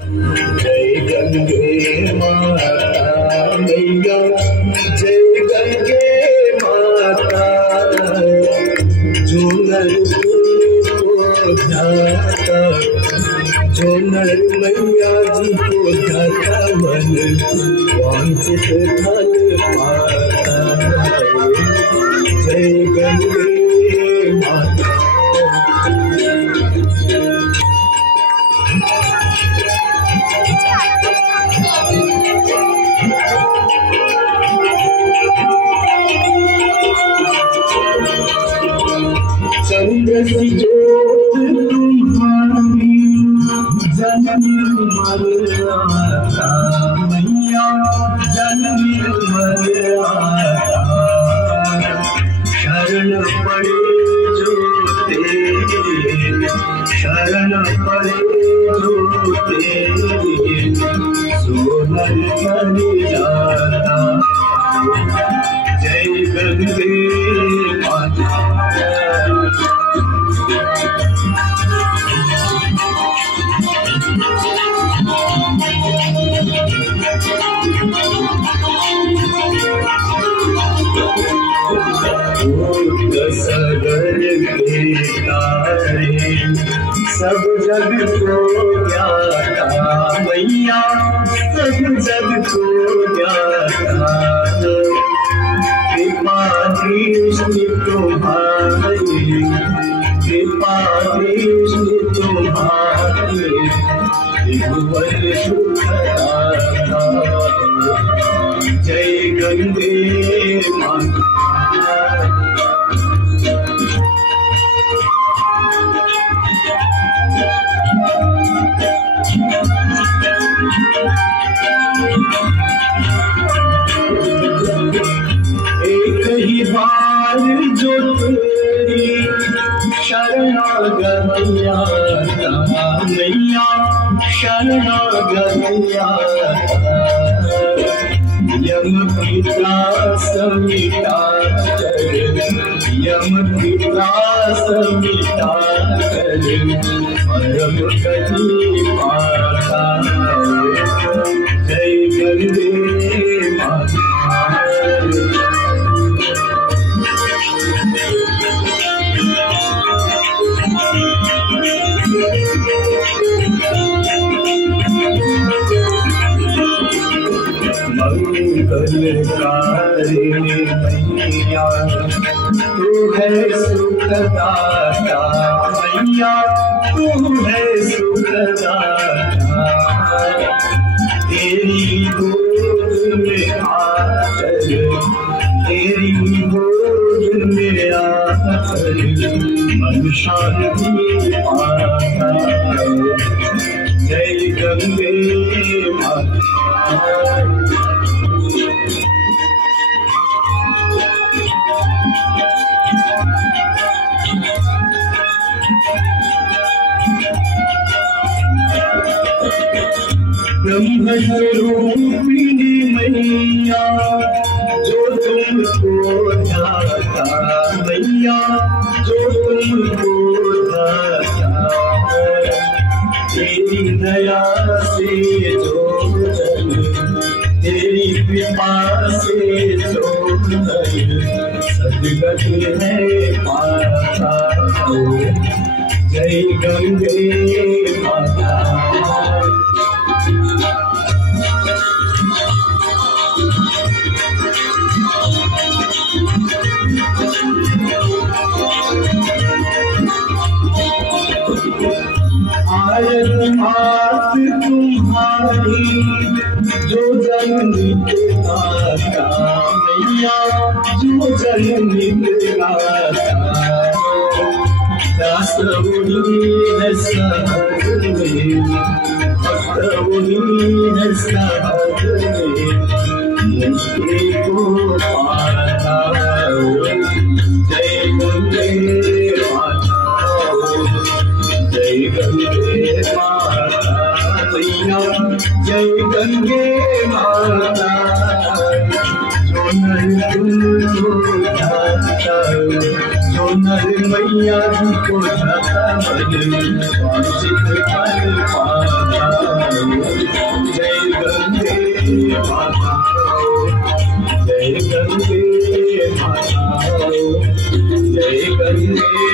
जय गंगे माता मैया, जय गंगे माता। जो नर को ध्याता, जो नर मैया जी को ध्याता, मन वांछित फल पाता। जय गंगे माता। चंद्र की ज्योत तुम्हारी, जननी मर्यादा मैया, जननी मर्यादा। शरण पड़े जो तेरे, शरण पड़े जो तेरे, सोनर मर्यादा। जय गंगे माता। सगर के तारे सब जग को ज्ञाता मैया, सब जग को ज्ञाता। कृपा दृष्टि तुम्हारी, कृपा दृष्टि तुम्हारी, त्रिभुवन सुखदाता। जय गंगे माता। एक ही बार जो तेरी शरणागतिया मैया, शरणागतिया। यम पिता समिता कर, यम पिता समिता कर, परम गति पाता। जय गंगे माता। मंगलकारिणी मैया, तू है सुखदाता मैया, तू है सुखदाता। तेरी गोद में आकर, तेरी गोद में आकर, मन शांति पाता। जय गंगे माता। ब्रह्मस्वरूपिणी मैया, जो तुमको ध्याता मैया, जो तुमको ध्याता। तेरी दया से जो जन, तेरी कृपा से जो जन, सदगति है पाता। जय गंगे माता। आयत मात तुम्हारी, जो जननी दाता मैया, जो जननी दाता। दास उन्हीं है सहज में, भक्त उन्हीं है सहज में, मुक्ति को पाता। जय गंगे माता, जय गंगे माता मैया, जय गंगे माता। जो नर तुमको ध्याता, जो नर मैया जी को ध्याता, मन वांछित फल पाता। माता, जय गंगे माता, जय गंगे